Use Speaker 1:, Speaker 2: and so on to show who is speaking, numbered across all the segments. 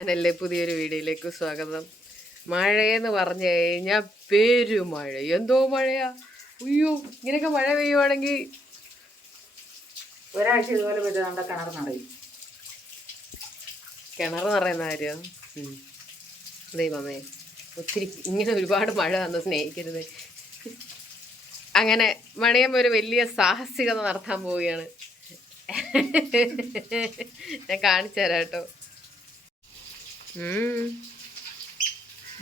Speaker 1: ചാനലിലെ പുതിയൊരു വീഡിയോയിലേക്ക് സ്വാഗതം. മഴയെന്ന് പറഞ്ഞു കഴിഞ്ഞാൽ പെരുമഴ. എന്തോ മഴയാ? അയ്യോ ഇങ്ങനെയൊക്കെ മഴ പെയ്യുവാണെങ്കിൽ
Speaker 2: ഒരാഴ്ച ഇതുപോലെ നമ്മുടെ കിണർ നിറയും.
Speaker 1: കിണർ നിറയുന്ന കാര്യം? ദൈവമേ ഒത്തിരി ഇങ്ങനെ ഒരുപാട് മഴ വന്ന് സ്നേഹിക്കരുത്. അങ്ങനെ മണിയമ്മ ഒരു വലിയ സാഹസികത നടത്താൻ പോവുകയാണ്. ഞാൻ കാണിച്ചു തരാം കേട്ടോ.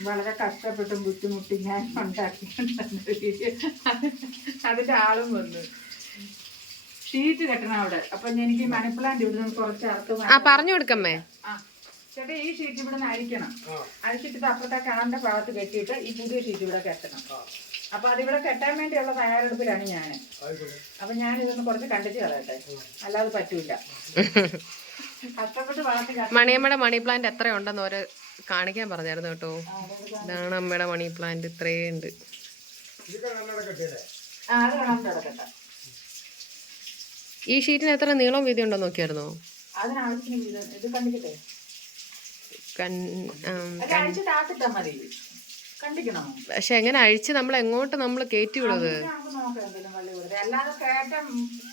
Speaker 2: വളരെ കഷ്ടപ്പെട്ടും ബുദ്ധിമുട്ടി ഞാൻ ഉണ്ടാക്കി അതിന്റെ ആളും വന്നു. ഷീറ്റ് കെട്ടണം അവിടെ. അപ്പൊ എനിക്ക് മണിപ്ലാന്റ് ഇവിടെ നിന്ന് കുറച്ച്
Speaker 1: ആ പറഞ്ഞു കൊടുക്കമ്മേ.
Speaker 2: ചേട്ടാ ഈ ഷീറ്റ് ഇവിടെ നിന്ന് അഴിക്കണം അഴിച്ചിട്ട് അപ്പുറത്തെ കിണറിന്റെ ഭാഗത്ത് കെട്ടിയിട്ട് ഈ പുതിയ ഷീറ്റ് ഇവിടെ കെട്ടണം. അപ്പൊ അതിവിടെ കെട്ടാൻ വേണ്ടിയുള്ള തയ്യാറെടുപ്പിലാണ് ഞാൻ അപ്പൊ ഞാൻ ഇതൊന്ന് കുറച്ച് കണ്ടിട്ട് കളയട്ടെ. അല്ലാതെ പറ്റൂല.
Speaker 1: മണിയമ്മയുടെ മണി പ്ലാന്റ് എത്ര ഉണ്ടെന്ന് ഓരോ കാണിക്കാൻ പറഞ്ഞായിരുന്നു കേട്ടോ. ഇതാണ് അമ്മയുടെ മണി പ്ലാന്റ് ഇത്രയും ഉണ്ട്. ഈ ഷീറ്റിന് എത്ര നീളം വീതി ഉണ്ടോ നോക്കിയായിരുന്നോ പക്ഷെ എങ്ങനെ അഴിച്ച് നമ്മൾ എങ്ങോട്ട് നമ്മൾ കയറ്റി വിടുന്നത്?
Speaker 2: അല്ലാതെ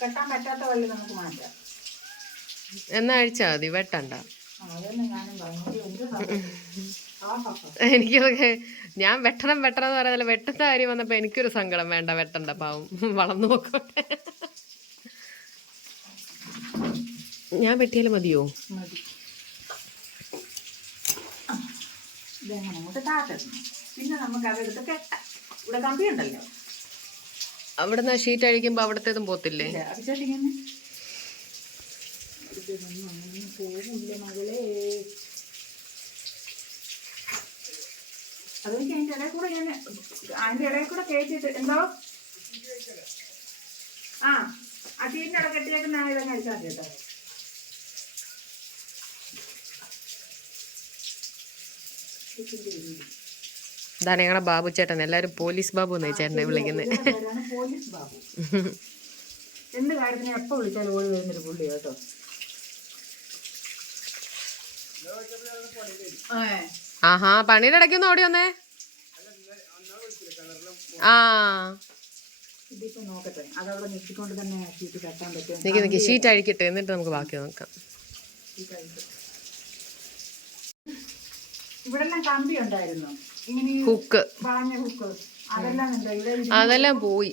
Speaker 2: കെട്ടാൻ പറ്റാത്ത വള്ളി നമുക്ക് മാറ്റാം.
Speaker 1: എന്നാ അഴിച്ചാ മതി വെട്ടണ്ട? എനിക്കതൊക്കെ ഞാൻ വെട്ടണം വെട്ടണം എന്ന് പറയുന്നില്ല വെട്ടുന്ന കാര്യം വന്നപ്പോ എനിക്കൊരു സങ്കടം വേണ്ട വെട്ടണ്ട പാവം. വളർന്നു നോക്കട്ടെ. ഞാൻ വെട്ടിയാലും മതിയോ?
Speaker 2: പിന്നെ നമുക്ക് അതെടുത്ത് കെട്ടാം ഇവിടെ കമ്പി ഉണ്ടല്ലോ
Speaker 1: അവിടുന്ന് ഷീറ്റ് അഴിക്കുമ്പോ അവിടത്തേതും പോത്തില്ലേ?
Speaker 2: ഇതൊന്നും അങ്ങനെ പോകില്ല മകളെ അതെനിക്ക് അതിന്റെ ഇടയിൽ കൂടെ ഞാൻ അതിന്റെ ഇടയിൽ കൂടെ കയറ്റിയിട്ട് എന്തോ? ആ ആ ടീന്റെ ഇട കെട്ടിയേക്കുന്ന ഇതങ്ങ് അടിച്ചാൽ മതി കേട്ടോ.
Speaker 1: ഇതാണ് ഞങ്ങളുടെ ബാബു ചേട്ടൻ. എല്ലാരും പോലീസ് ബാബു എന്നായി ചേട്ടനെ വിളിക്കുന്നത്
Speaker 2: പോലീസ് ബാബു. എന്ത് കാര്യത്തിന് എപ്പോൾ വിളിച്ചാലും ഓടി വരുന്നൊരു പുള്ളി കേട്ടോ. ആ
Speaker 1: ആഹാ പണിയുടെ ഇടയ്ക്കൊന്ന് ഓടി വന്നേ. ആ.
Speaker 2: ഷീറ്റ് കെട്ടാൻ പറ്റും.
Speaker 1: നിക്ക് നിക്ക് ഷീറ്റ് അഴിക്കട്ടെ എന്നിട്ട് നമുക്ക് ബാക്കി നോക്കാം. ഹുക്ക്.
Speaker 2: അതെല്ലാം
Speaker 1: പോയി.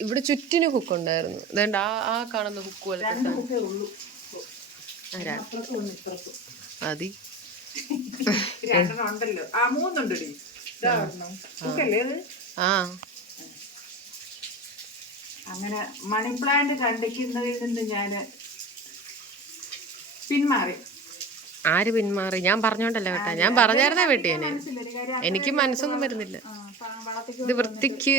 Speaker 1: ഇവിടെ ചുറ്റിന് ഹുക്ക് ഉണ്ടായിരുന്നു. ആ ആ കാണുന്ന ഹുക്ക് പോലെ
Speaker 2: ഉണ്ടല്ലോ ആ മൂന്നുണ്ടടി? അത്?
Speaker 1: ആ.
Speaker 2: അങ്ങനെ മണി പ്ലാന്റ് കണ്ടിക്കുന്നതിൽ നിന്ന് ഞാൻ പിന്മാറി.
Speaker 1: ആര് പിന്മാറി? ഞാൻ പറഞ്ഞോണ്ടല്ലേ കേട്ടാ. ഞാൻ പറഞ്ഞായിരുന്നേ വെട്ടിയേനെ
Speaker 2: എന്നെ
Speaker 1: എനിക്ക് മനസ്സൊന്നും വരുന്നില്ല. ഇത് വൃത്തിക്ക്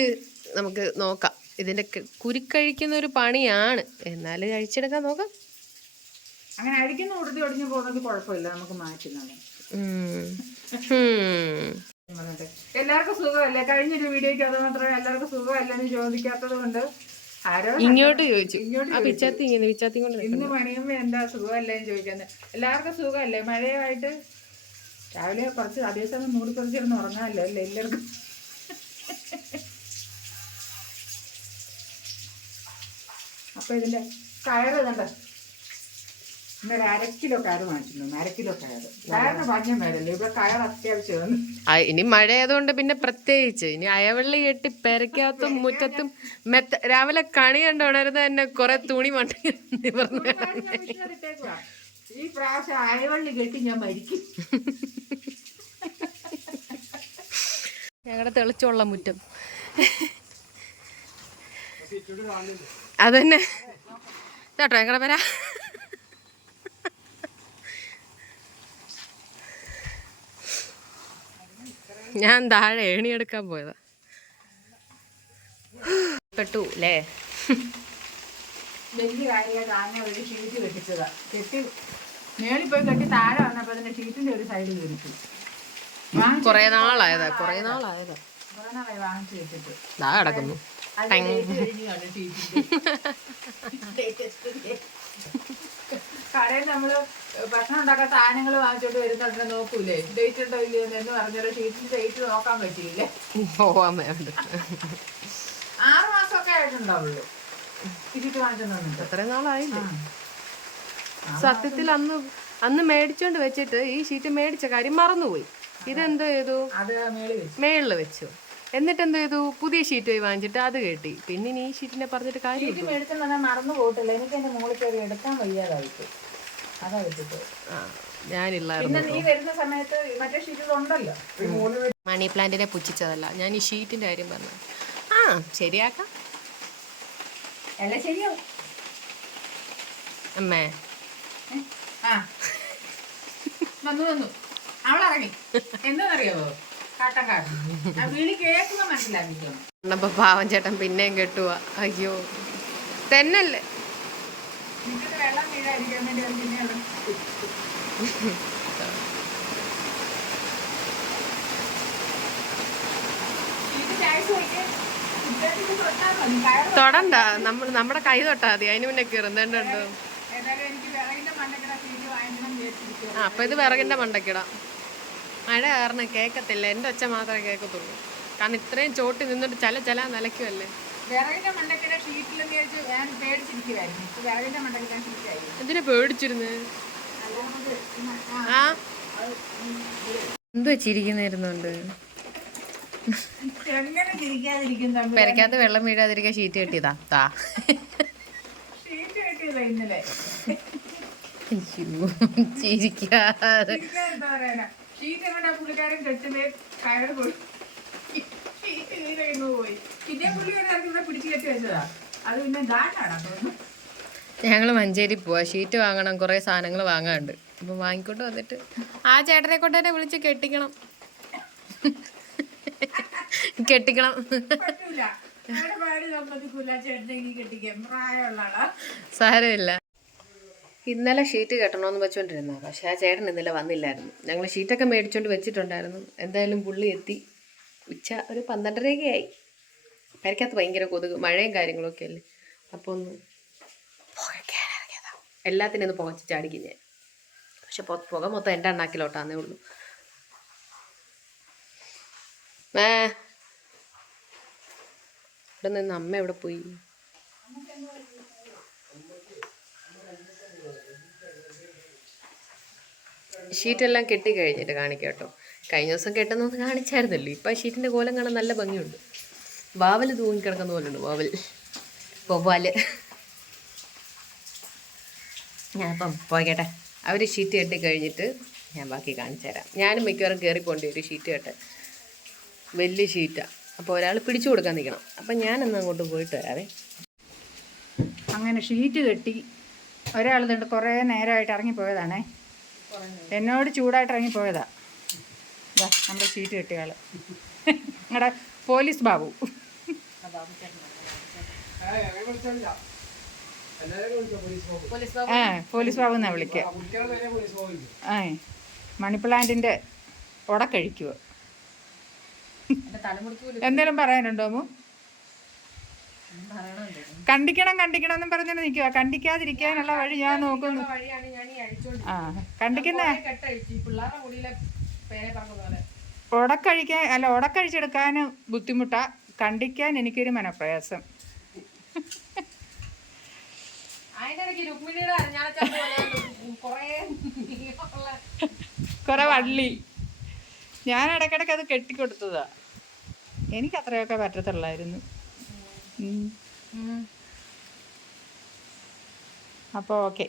Speaker 1: നമുക്ക് നോക്കാം. ഇതിന്റെ കുരുക്കഴിക്കുന്ന ഒരു പണിയാണ്. എന്നാലും അഴിച്ചെടുക്കാൻ നോക്കാം.
Speaker 2: അങ്ങനെ അഴിക്കുന്ന ഉടുതി ഒടിഞ്ഞു പോകുന്നത് കുഴപ്പമില്ല നമുക്ക്
Speaker 1: മാറ്റുന്നതാണ്.
Speaker 2: എല്ലാവർക്കും സുഖമല്ലേ? കഴിഞ്ഞൊരു വീഡിയോയ്ക്ക് അത് മാത്രമേ എല്ലാവർക്കും സുഖമല്ലെന്ന് ചോദിക്കാത്തത് കൊണ്ട് ആരോ
Speaker 1: ഇങ്ങോട്ട് ചോദിച്ചു. പിച്ചാത്തി കൊണ്ട്.
Speaker 2: ഇന്ന് പണിയുമ്പോ എന്താ സുഖമല്ലേന്ന് ചോദിക്കുന്നത് എല്ലാവർക്കും സുഖമല്ലേ? മഴയായിട്ട് രാവിലെ കുറച്ച് അതേ സമയം മൂടി കുറച്ചിരുന്ന് ഉറങ്ങാമല്ലോ അല്ലേ എല്ലാവർക്കും? അപ്പൊ ഇതിന്റെ കയറ് കണ്ട ഇന്നൊരു അര കിലോ അര കിലോ കയറ് കയറിന് ഭാഗ്യം വേണമല്ലോ ഇവിടെ കയർ അത്യാവശ്യമാണ്.
Speaker 1: ആ, ഇനി മഴ ആയതുകൊണ്ട് പിന്നെ പ്രത്യേകിച്ച്. ഇനി അയവെള്ളി കെട്ടി പെരക്കകത്തും മുറ്റത്തും മെത്ത രാവിലെ കണി കണ്ട് ഉണരുന്ന തന്നെ കുറെ തുണി മണ്ടി നിവർന്നു.
Speaker 2: ഒരു കാര്യം ഞാൻ ഈ പ്രാവശ്യം അയവള്ളി കെട്ടി ഞാൻ മരിക്കും.
Speaker 1: ഞങ്ങളുടെ തെളിച്ചുള്ള മുറ്റം. അതന്നെ. കേട്ടോ ഞങ്ങളുടെ പേരാ. ഞാൻ താഴെ ഏണിയെടുക്കാൻ പോയതാ. പെട്ടു അല്ലേ
Speaker 2: വലിയ കാര്യമായിട്ട് ഒരു ഷീറ്റ് കെട്ടിച്ചതാ. കെട്ടി മേളിൽ പോയി കെട്ടി താഴെ വന്നപ്പോൾ അതിന്റെ ഷീറ്റിന്റെ ഒരു
Speaker 1: കൊറേ നാളായതാ കൊറേ നാളായതാ.
Speaker 2: കുറെ നാളായി വാങ്ങിച്ചു വെച്ചിട്ട്.
Speaker 1: ദാ കിടക്കുന്നു.
Speaker 2: ഷീറ്റിന്റെ. കടയിൽ നമ്മൾ ഭക്ഷണം ഉണ്ടാക്കാൻ സാധനങ്ങൾ വാങ്ങിച്ചോണ്ട് വരുന്നുണ്ട് നോക്കൂലേ? ഡേറ്റ് ഉണ്ടോ ഇല്ലയോ എന്ന് പറഞ്ഞാൽ ഷീറ്റിൽ ഡേറ്റ് നോക്കാൻ പറ്റിയില്ലേ? ആറ് മാസമൊക്കെ ആയിട്ടുണ്ടാവുള്ളൂ. ടിക്കറ്റ് വാങ്ങിച്ചു
Speaker 1: അത്രയും നാളായില്ലേ? സത്യത്തിൽ അന്ന് അന്ന് മേടിച്ചോണ്ട് വെച്ചിട്ട് ഈ ഷീറ്റ് മേടിച്ച കാര്യം മറന്നുപോയി. ഇതെന്തോ ചെയ്തു?
Speaker 2: മേളിൽ മേളി വെച്ചു.
Speaker 1: മേളിൽ വെച്ചു. എന്നിട്ട് എന്തോ ചെയ്തു? പുതിയ ഷീറ്റ് പോയി വാങ്ങിച്ചിട്ട് അത് കേട്ടി. പിന്നെ ഈ ഷീറ്റിനെ പറഞ്ഞിട്ട് കാര്യം
Speaker 2: മറന്നു പോയിട്ടില്ല എനിക്ക് എന്റെ മുകളിൽ കയറി എടുക്കാൻ വയ്യാതായിട്ട്
Speaker 1: ഞാനില്ലായിരുന്നു മണി പ്ലാന്റിനെ പുച്ഛിച്ചതല്ല. ഞാൻ ഈ ഷീറ്റിന്റെ കാര്യം പറഞ്ഞു. ആ ശരിയാക്കാം.
Speaker 2: അല്ല ശരിയാവും.
Speaker 1: അമ്മേ.
Speaker 2: വന്നു വന്നു. അവളിറങ്ങി. എന്താണെന്നറിയാവോ കാട്ടം കാട്ടം. ആ വിളി കേൾക്കുമ്പോ മനസ്സിലാക്കിക്കണം.
Speaker 1: കണ്ടപ്പോ പാവം ചേട്ടൻ പിന്നെയും കെട്ടുക അയ്യോ. തന്നല്ലേ? തൊടണ്ട. നമ്മൾ നമ്മുടെ കൈ തൊട്ടാ മതി. അതിന്
Speaker 2: വാങ്ങിക്കണം വിചാരിച്ചിരിക്കുക
Speaker 1: ആ അപ്പൊ ഇത് വിറകിന്റെ മണ്ടക്കിടാം. മഴ കാരണം കേക്കത്തില്ല. എന്റെ ഒച്ച മാത്രമേ കേക്കത്തുള്ളൂ. കാരണം ഇത്രയും ചോട്ടി നിന്നിട്ട് ചല ചല നിലയ്ക്കുമല്ലേ
Speaker 2: വിറകിന്റെ മണ്ടക്കിടെ ഷീറ്റിലെന്ന് വിചാരിച്ച് ഞാൻ പേടിച്ചിരിക്കുവായിരുന്നു. വിറകിന്റെ മണ്ടക്കിടെ ഷീറ്റായിരുന്നു
Speaker 1: എന്തിനാ പേടിച്ചിരുന്നു? ആ. എന്തോ ചിരിക്കുന്നിരുന്നുണ്ട്
Speaker 2: എങ്ങനെ ചിരിക്കാതിരിക്കും തമ്മിൽ
Speaker 1: പെരക്കകത്ത് വെള്ളം വീഴാതിരിക്കാൻ ഷീറ്റ് കെട്ടിയതാ. താ
Speaker 2: ഷീറ്റ് കെട്ടിയതാ ഇന്നലെ.
Speaker 1: അയ്യോ ചിരിക്കാതെ.
Speaker 2: ചിരിക്കാൻ എന്താ ഷീറ്റ് എങ്ങനെ പുള്ളിക്കാരൻ കെട്ടുന്നേ? കയറ് പോയി
Speaker 1: ഞങ്ങൾ മഞ്ചേരി പോവാ. ഷീറ്റ് വാങ്ങണം കുറേ സാധനങ്ങൾ വാങ്ങാണ്ട് അപ്പം വാങ്ങിക്കൊണ്ട് വന്നിട്ട് ആ ചേട്ടനെ കൊണ്ട് തന്നെ വിളിച്ച് കെട്ടിക്കണം. കെട്ടിക്കണം. സാരമില്ല. ഇന്നലെ ഷീറ്റ് കെട്ടണമെന്ന് വെച്ചോണ്ടിരുന്ന പക്ഷെ ആ ചേട്ടൻ ഇന്നലെ വന്നില്ലായിരുന്നു. ഞങ്ങൾ ഷീറ്റൊക്കെ മേടിച്ചോണ്ട് വെച്ചിട്ടുണ്ടായിരുന്നു. എന്തായാലും പുള്ളി എത്തി. ഉച്ച ഒരു പന്ത്രണ്ടരയൊക്കെ ആയി പെരക്കകത്ത് ഭയങ്കര കൊതുക് മഴയും കാര്യങ്ങളൊക്കെ അല്ലേ? അപ്പോൾ ഒന്ന് എല്ലാത്തിനും ഒന്ന് പുകച്ച് ചാടിക്കും ഞാൻ. പക്ഷെ പുക മൊത്തം എന്റെ അണ്ണാക്കിലോട്ടാന്നേ ഉള്ളൂ. ഏ ഇവിടെ നിന്ന് അമ്മ എവിടെ പോയി? ഷീറ്റെല്ലാം കെട്ടി കഴിഞ്ഞിട്ട് കാണിക്കാം കേട്ടോ. കഴിഞ്ഞ ദിവസം കെട്ടെന്നൊന്ന് കാണിച്ചായിരുന്നല്ലോ. ഇപ്പം ഷീറ്റിന്റെ കോലം കാണാൻ നല്ല ഭംഗിയുണ്ട്. വാവൽ തൂങ്ങിക്കിടക്കുന്ന ഉണ്ട് വാവൽ. വവ്വാൽ ഞാൻ അപ്പം പോയിക്കട്ടെ അവർ ഷീറ്റ് കെട്ടി കഴിഞ്ഞിട്ട് ഞാൻ ബാക്കി കാണിച്ചു തരാം. ഞാനും മിക്കവാറും കയറി പോകേണ്ടി ഒരു ഷീറ്റ് കെട്ട് വലിയ ഷീറ്റാണ് അപ്പോൾ ഒരാൾ പിടിച്ചു കൊടുക്കാൻ നിൽക്കണം അപ്പം ഞാനൊന്ന് അങ്ങോട്ട് പോയിട്ട് വരാവേ.
Speaker 2: അങ്ങനെ ഷീറ്റ് കെട്ടി ഒരാൾ ഇതുണ്ട് കുറേ നേരമായിട്ട് ഇറങ്ങിപ്പോയതാണേ. എന്നോട് ചൂടായിട്ട് ഇറങ്ങിപ്പോയതാണ് നമ്മുടെ ഷീറ്റ് കെട്ടിയ നിങ്ങളുടെ പോലീസ് ബാബു. ആ പോലീസ് ബാബു എന്നാ വിളിക്കുക ആ മണിപ്ലാന്റിന്റെ ഉടക്കഴിക്കുവോ എന്തേലും പറയാനുണ്ടോ കണ്ടിക്കണം കണ്ടിക്കണം എന്നും പറഞ്ഞു നിൽക്കുക കണ്ടിക്കാതിരിക്കാനുള്ള വഴി ഞാൻ നോക്കുന്നു. ആ കണ്ടിക്കുന്ന? ഉടക്കഴിക്കാൻ അല്ല ഉടക്കഴിച്ചെടുക്കാൻ ബുദ്ധിമുട്ടാ. കണ്ടിക്കാൻ എനിക്കൊരു മനപ്രയാസം.
Speaker 1: കൊറേ
Speaker 2: വള്ളി. ഞാൻ ഇടയ്ക്കിടയ്ക്ക് അത് കെട്ടിക്കൊടുത്തതാ. എനിക്ക് അത്രയൊക്കെ പറ്റത്തുള്ളായിരുന്നു അപ്പോൾ ഓക്കെ.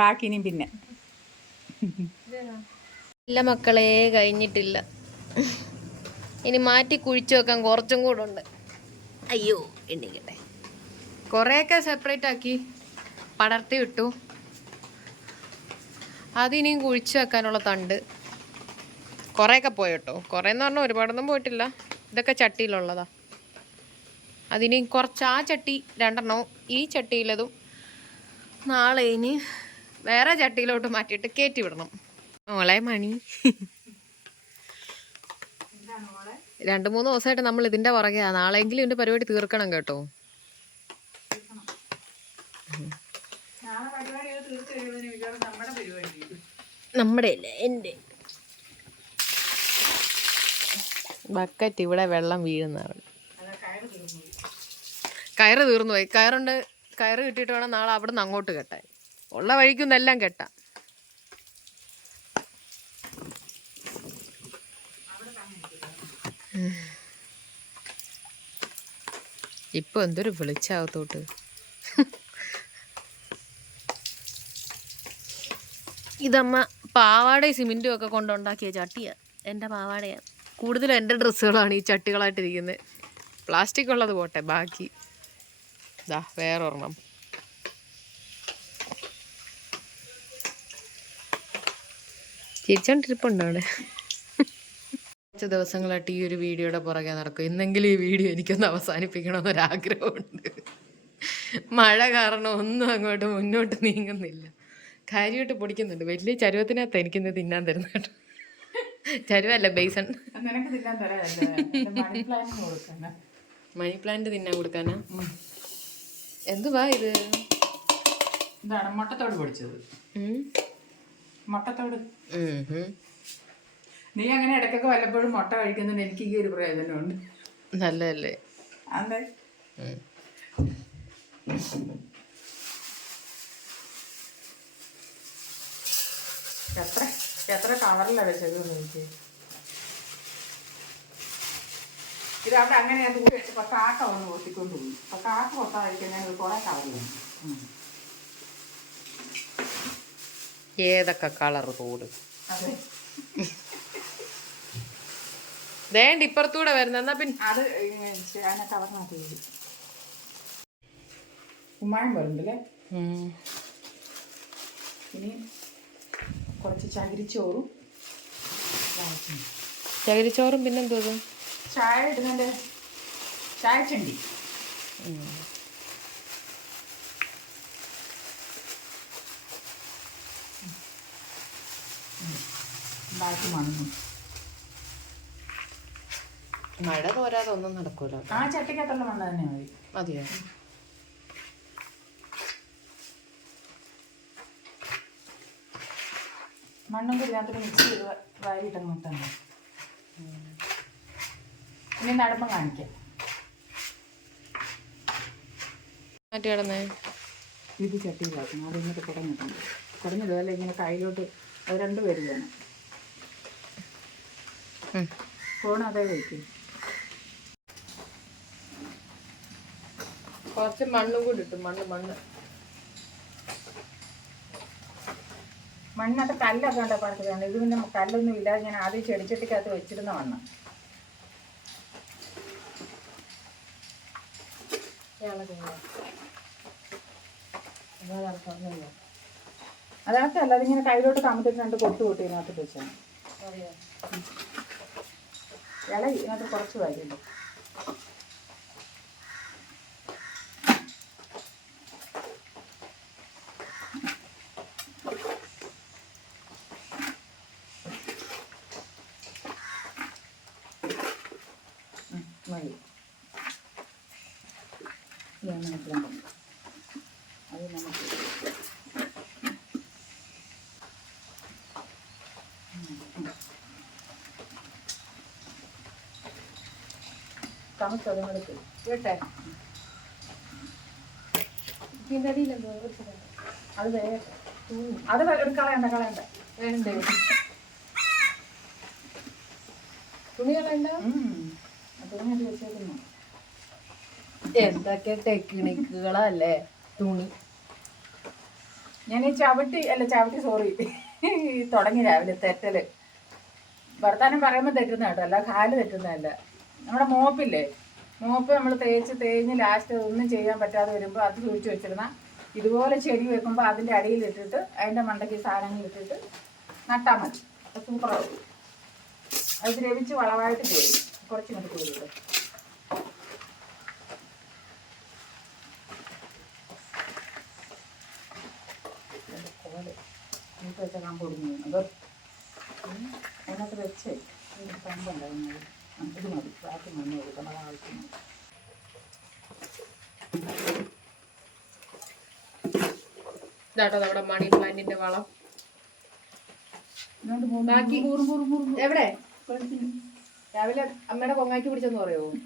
Speaker 2: ബാക്കി ഇനി പിന്നെ.
Speaker 1: ഇല്ല മക്കളെ കഴിഞ്ഞിട്ടില്ല. ഇനി മാറ്റി കുഴിച്ചു വെക്കാൻ കുറച്ചും കൂടെ ഉണ്ട്. അയ്യോ എണ്ണിക്കട്ടെ. കുറേയൊക്കെ സെപ്പറേറ്റ് ആക്കി. പടർത്തി വിട്ടു. അതിനിയും കുഴിച്ചു വെക്കാനുള്ള തണ്ട്. കുറേയൊക്കെ പോയി കേട്ടോ. കുറേ എന്ന് പറഞ്ഞാൽ ഒരുപാടൊന്നും പോയിട്ടില്ല. ഇതൊക്കെ ചട്ടിയിലുള്ളതാ. അതിനി കുറച്ച് ആ ചട്ടി രണ്ടെണ്ണവും ഈ ചട്ടിയിലതും. നാളെ ഇനി വേറെ ചട്ടിയിലോട്ട് മാറ്റിയിട്ട് കയറ്റി വിടണം. മോളെ മണി. രണ്ട് മൂന്ന് ദിവസമായിട്ട് നമ്മൾ ഇതിന്റെ പുറകെയാ. നാളെയെങ്കിലും ഇതിന്റെ പരിപാടി തീർക്കണം കേട്ടോ. നമ്മുടെ എന്റെ. ബക്കറ്റ് ഇവിടെ വെള്ളം വീഴുന്നതാണ്.
Speaker 2: കയറ് തീർന്നു
Speaker 1: പോയി കയറുണ്ട് കയറ് കിട്ടിയിട്ട് വേണം നാളെ അവിടെ നിന്ന് അങ്ങോട്ട് കെട്ടാൻ. ഉള്ള വഴിക്കൊന്നെല്ലാം കെട്ടാം. ഇപ്പൊ എന്തൊരു വിളിച്ചാകത്തോട്ട്. ഇതമ്മ പാവാടയും സിമെന്റും ഒക്കെ കൊണ്ടുണ്ടാക്കിയ ചട്ടിയാണ് എന്റെ പാവാടയാണ് കൂടുതലും എന്റെ ഡ്രസ്സുകളാണ് ഈ ചട്ടികളായിട്ടിരിക്കുന്നത് പ്ലാസ്റ്റിക് ഉള്ളത് പോട്ടെ ബാക്കി. ദാ വേറൊരെണ്ണം. ചിരിച്ചോണ്ടിരിപ്പുണ്ടോ അവിടെ. കുറച്ച് ദിവസങ്ങളായിട്ട് ഈ ഒരു വീഡിയോയുടെ പുറകെ നടക്കും. ഇന്നെങ്കിലും ഈ വീഡിയോ എനിക്കൊന്ന് അവസാനിപ്പിക്കണമെന്നൊരാഗ്രഹമുണ്ട്. മഴ കാരണം ഒന്നും അങ്ങോട്ട് മുന്നോട്ട് നീങ്ങുന്നില്ല. കാര്യമായിട്ട് പൊടിക്കുന്നുണ്ട്. വലിയ ചരുവത്തിനകത്ത് എനിക്കിന്ന് തിന്നാൻ തരുന്ന കേട്ടോ. ചരുവല്ല ബേസൺ.
Speaker 2: മണി
Speaker 1: പ്ലാന്റ് തിന്നാൻ കൊടുക്കാനാ? എന്തുവാ ഇത്?
Speaker 2: ഇതാണ് മുട്ടത്തോട് പൊടിച്ചത്.
Speaker 1: ഉം.
Speaker 2: മുട്ടത്തോട്. നീ അങ്ങനെ ഇടയ്ക്കൊക്കെ വല്ലപ്പോഴും മുട്ട കഴിക്കുന്നുണ്ട്. എനിക്ക് ഈ ഒരു പ്രയോജനമുണ്ട്.
Speaker 1: നല്ലതല്ലേ?
Speaker 2: അതെ. എത്ര എത്ര കവറിലാണ് വെച്ചത് എനിക്ക്? ഇത് അവിടെ അങ്ങനെ അത് വെച്ചപ്പോൾ കാക്ക വന്ന് ഒന്ന് പോയി അപ്പോൾ കാക്ക കൊത്താതിരിക്കാൻ ഞങ്ങൾ കുറേ കവർ
Speaker 1: ഏതൊക്കെ കളർ തോട്? വേണ്ട ഇപ്പുറത്തൂടെ വരുന്ന. എന്നാ പിന്നെ
Speaker 2: അത് ഉമ്മായം വരുന്നുണ്ടല്ലേ. ഇനി കുറച്ച് ചകിരിച്ചോറും.
Speaker 1: ചകിരിച്ചോറും പിന്നെന്തോ?
Speaker 2: ചായ ഇടുന്നതിന്റെ ചായ ബാക്കി മണ്ണും
Speaker 1: മഴ തോരാതെ ഒന്നും നടക്കൂല
Speaker 2: ആ ചട്ടിക്കകത്തുള്ള മണ്ണ് തന്നെ മതി.
Speaker 1: മതിയോ?
Speaker 2: മണ്ണും ഇതിനകത്ത് മിക്സ് ചെയ്ത് വാരിയിട്ടങ്ങ് മൊത്തം മതി. ഇനി നടപ്പം കാണിക്കാം.
Speaker 1: മാറ്റി കിടന്നേ
Speaker 2: ഇത് ചട്ടിയിലാക്കണം അത് ഇങ്ങോട്ട് കുടഞ്ഞിട്ടുണ്ട്. അല്ലെങ്കിൽ ഇങ്ങനെ കയ്യിലോട്ട് അത് രണ്ട് പേര് വേണം. ഫോൺ അതേ
Speaker 1: കുറച്ച് മണ്ണും കൂടി ഇട്ടു മണ്ണ് മണ്ണ്.
Speaker 2: മണ്ണൊക്കെ കല്ലൊക്കെ ഉണ്ടോ പറിച്ചതാണ് ഇത് പിന്നെ കല്ലൊന്നും ഇല്ലാതെ ഞാൻ ആദ്യം ചെടിച്ചട്ടിക്കകത്ത് വെച്ചിരുന്ന മണ്ണ്. അതൊക്കെ അല്ലാതെ ഇങ്ങനെ കയ്യിലോട്ട് കമത്തിട്ട് രണ്ട് കൊട്ടു കൂട്ടി ഇതിനകത്ത് വെച്ചാണ് ഇല ഇതിനകത്ത് കുറച്ച് വരുന്നുണ്ട് ഉം, മതി ഇതാണ് നമുക്ക് അത് നമുക്ക് താമസം അതും കേട്ടെ? അത് വേഗം അത് വേ- ഒരു കളയണ്ട കളയണ്ട.
Speaker 1: വേണ്ടേ? തുണി കളയണ്ട?
Speaker 2: അതുകൊണ്ട് വെച്ചേക്കുന്നു.
Speaker 1: എന്തൊക്കെ ടെക്നിക്കുകളല്ലേ? തുണി.
Speaker 2: ഞാൻ ഈ ചവിട്ടി അല്ല ചവിട്ടി സോറി തുടങ്ങി രാവിലെ തെറ്റൽ. വർത്താനം പറയുമ്പോൾ തെറ്റുന്ന കേട്ടോ അല്ല കാൽ തെറ്റുന്നതല്ല. നമ്മുടെ മോപ്പില്ലേ? മോപ്പ് നമ്മൾ തേച്ച് തേഞ്ഞ് ലാസ്റ്റ് ഒന്നും ചെയ്യാൻ പറ്റാതെ വരുമ്പോൾ അത് സൂക്ഷിച്ച് വെച്ചിരുന്ന ഇതുപോലെ ചെടി വെക്കുമ്പോൾ അതിന്റെ അടിയിലിട്ടിട്ട് അതിന്റെ മണ്ടയ്ക്ക് സാധനങ്ങൾ ഇട്ടിട്ട് നട്ടാൽ മതി. സൂപ്പറാവും അത് ദ്രവിച്ച് വളമായിട്ട് ചെയ്യും. കുറച്ച് കോൽ എന്നിട്ട് വെച്ച കമ്പ് ഒടിഞ്ഞു അതിനകത്ത് വെച്ച്. ഒരു കമ്പുണ്ടായിരുന്നത് ഇത് മതി. ബാക്കി മണ്ണ് കൊടുക്കണം ആവശ്യം
Speaker 1: ഇതാട്ടോ നമ്മുടെ മണി പ്ലാന്റിന്റെ വളം. ബാക്കി എവിടെ? രാവിലെ അമ്മയുടെ കൊങ്ങാക്കി പിടിച്ചെന്ന് പറയുമോ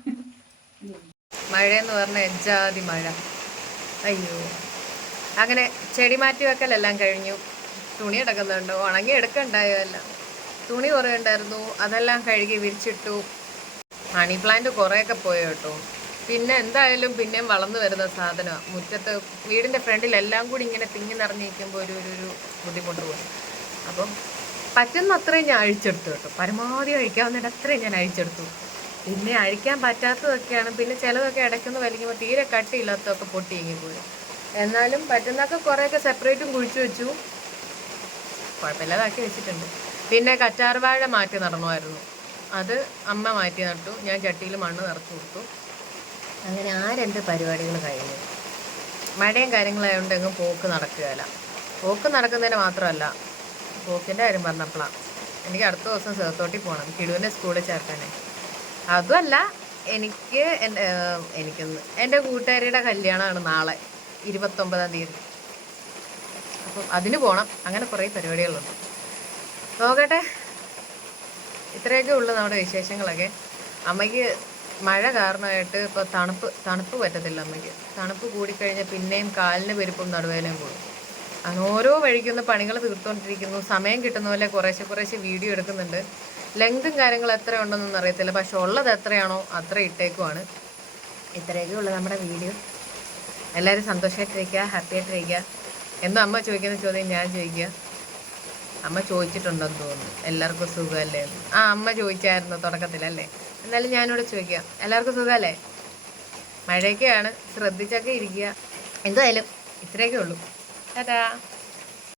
Speaker 1: മഴയെന്ന് പറഞ്ഞ എജാതി മഴ. അയ്യോ. അങ്ങനെ ചെടി മാറ്റി വെക്കലെല്ലാം കഴിഞ്ഞു. തുണി എടുക്കുന്നുണ്ട്. ഉണങ്ങി എടുക്കണ്ടായോ എല്ലാം? തുണി കുറേ ഉണ്ടായിരുന്നു അതെല്ലാം കഴുകി വിരിച്ചിട്ടു. മണി പ്ലാന്റ് കുറേയൊക്കെ പോയി കേട്ടോ. പിന്നെ എന്തായാലും പിന്നെയും വളർന്നു വരുന്ന സാധനമാണ് മുറ്റത്ത് വീടിന്റെ ഫ്രണ്ടിലെല്ലാം കൂടി ഇങ്ങനെ തിങ്ങി നിറഞ്ഞിരിക്കുമ്പോൾ ഒരു ഒരു ബുദ്ധിമുട്ട് പോയി അപ്പം പറ്റുന്ന അത്രയും ഞാൻ അഴിച്ചെടുത്തു കേട്ടോ. പരമാവധി അഴിക്കാവുന്നതിന്റെ അത്രയും ഞാൻ അഴിച്ചെടുത്തു. പിന്നെ അഴിക്കാൻ പറ്റാത്തതൊക്കെയാണ്. പിന്നെ ചിലതൊക്കെ ഇടയ്ക്കൊന്ന് വലിക്കുമ്പോൾ തീരെ കട്ടിയില്ലാത്തതൊക്കെ പൊട്ടി പോയി എന്നാലും പറ്റുന്നൊക്കെ കുറേയൊക്കെ സെപ്പറേറ്റും കുഴിച്ചു വെച്ചു. കുഴപ്പമില്ലാതാക്കി വെച്ചിട്ടുണ്ട്. പിന്നെ കറ്റാർവാഴ മാറ്റി നടണമായിരുന്നു. അത് അമ്മ മാറ്റി നട്ടു. ഞാൻ ചട്ടിയിൽ മണ്ണ് നിറച്ചു കൊടുത്തു. അങ്ങനെ ആ രണ്ട് പരിപാടികൾ കഴിഞ്ഞു മഴയും കാര്യങ്ങളായതുകൊണ്ട് എങ്ങും പോക്ക് നടക്കുകയില്ല. പോക്ക് നടക്കുന്നതിന് മാത്രമല്ല പോക്കിന്റെ കാര്യം പറഞ്ഞപ്പോഴാണ് എനിക്ക് അടുത്ത ദിവസം സേത്തോട്ടി പോകണം കിടുവിനെ സ്കൂളിൽ ചേർക്കാനേ. അതുമല്ല എനിക്ക് എന്റെ എനിക്കൊന്ന് എന്റെ കൂട്ടുകാരിയുടെ കല്യാണമാണ് നാളെ ഇരുപത്തൊമ്പതാം തീയതി. അപ്പം അതിന് പോകണം അങ്ങനെ കുറേ പരിപാടികളുണ്ട്. നോക്കട്ടെ ഇത്രയൊക്കെ ഉള്ളു നമ്മുടെ വിശേഷങ്ങളൊക്കെ. അമ്മയ്ക്ക് മഴ കാരണമായിട്ട് ഇപ്പോൾ തണുപ്പ് തണുപ്പ് പറ്റത്തില്ല അമ്മയ്ക്ക്. തണുപ്പ് കൂടിക്കഴിഞ്ഞാൽ പിന്നെയും കാലിന് പെരുപ്പും നടുവേലയും കൂടും. അങ്ങനെ ഓരോ വഴിക്കൊന്ന് പണികൾ തീർത്തുകൊണ്ടിരിക്കുന്നു സമയം കിട്ടുന്ന പോലെ കുറേശ്ശെ കുറേശ്ശെ വീഡിയോ എടുക്കുന്നുണ്ട്. ലെങ്തും കാര്യങ്ങൾ എത്ര ഉണ്ടെന്നൊന്നും അറിയത്തില്ല. പക്ഷെ ഉള്ളത് എത്രയാണോ അത്ര ഇട്ടേക്കുമാണ് ഇത്രയൊക്കെ ഉള്ളു നമ്മുടെ വീഡിയോ. എല്ലാവരും സന്തോഷമായിട്ടിരിക്കുക ഹാപ്പിയായിട്ടിരിക്കുക. എന്തോ അമ്മ ചോദിക്കുന്ന ചോദ്യം ഞാൻ ചോദിക്കുക. അമ്മ ചോദിച്ചിട്ടുണ്ടെന്ന് തോന്നുന്നു. എല്ലാവർക്കും സുഖമല്ലേ ആ അമ്മ ചോദിച്ചായിരുന്നു തുടക്കത്തിലല്ലേ എന്നാലും ഞാനിവിടെ ചോദിക്കാം. എല്ലാവർക്കും സുഖമല്ലേ മഴയൊക്കെയാണ്. ശ്രദ്ധിച്ചൊക്കെ ഇരിക്കുക. എന്തായാലും ഇത്രയൊക്കെ ഉള്ളൂ. ടാറ്റാ.